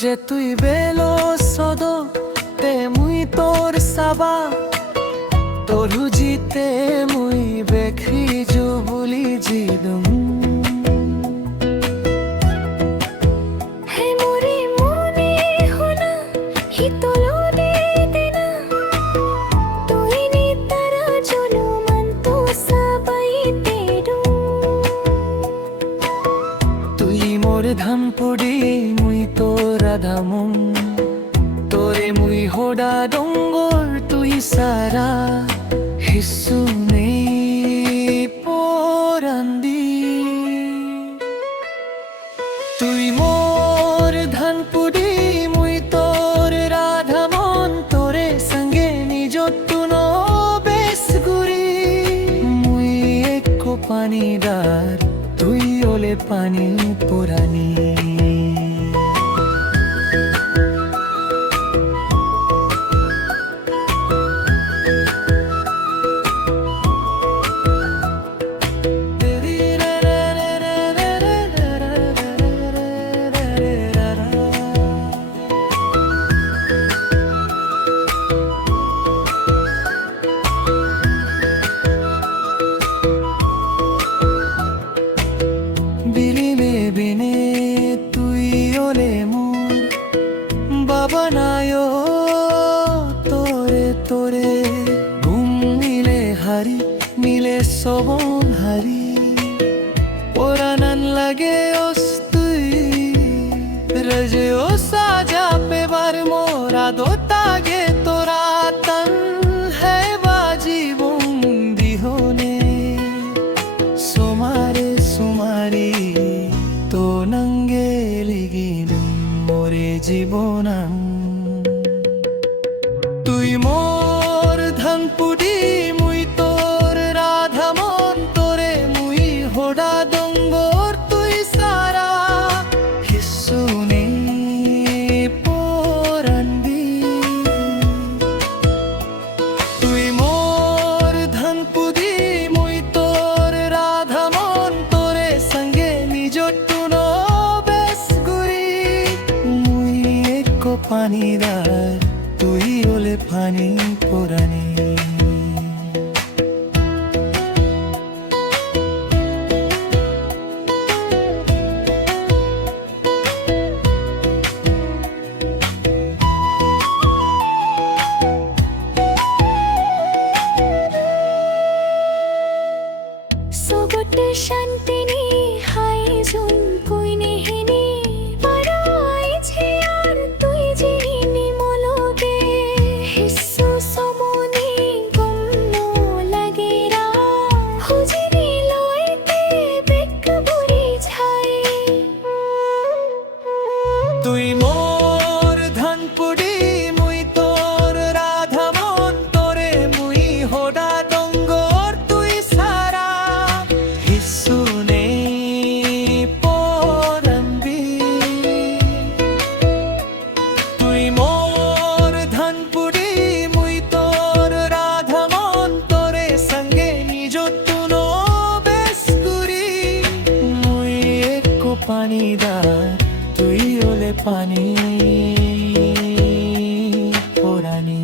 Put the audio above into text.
যে তুই বেলো সদ তে মুই তোর সাবা তোরু জিতে মুই বেখ্রিজু বুলি জিদুম ধানপুরি মুই তোর আধামুম তোরে মুই হোডা ডঙ্গর তুই সারা হিসু নেই পোরান্দি তুই মোর ধানপুরি মুই তোর রাধামন তোরে সঙ্গে নিজতুন বেশ গুরি মুই এক পানিদার তুই ওলে পানি পোরানি বিলিলে বিনে তুই ওলে মোর বাবা নায়ো তোরে তোরে ঘুম মিলে হারি মিলে সবন হারি পোরানান লাগে ওস তুই রজে ও সাজা পেবার মোরা দোতাগে তোরা তন है बाजी बंदी होने सोमारे सुमारी तो नंगे लिगिन मोरे जीवनम तुई मोर धनपुरी मुई तोर राधा मन तोरे मुई होडा डंगर तुई सारा हिस्सुने पोरांदी तुई मोर धनपुरी मुई तोर राधा मन तोरे संगे নিজটুন বেশ গুরি মুই এক পানিদার তুই ওলে পানি পোরানি सोगटे शांतिनी हाय जुन कोई नेहिनी पराई छे यार तुई जिनी मोलोगे हिस्सो समोनी गुमनो लगेरा हुजरी लइते बेक बुरी छाई তুই মোর ধনপুরি মুই তোর রাধা মন তোরে মুই হোডা ডঙ্গর তুই সারা হিসু নেই পোরান্দি তুই মোর ধনপুরি মুই তোর রাধা মন তোরে সঙ্গে নিজতুন বেশ গুরি মুই এক পানিদার তুই ওলে পানি পোরানি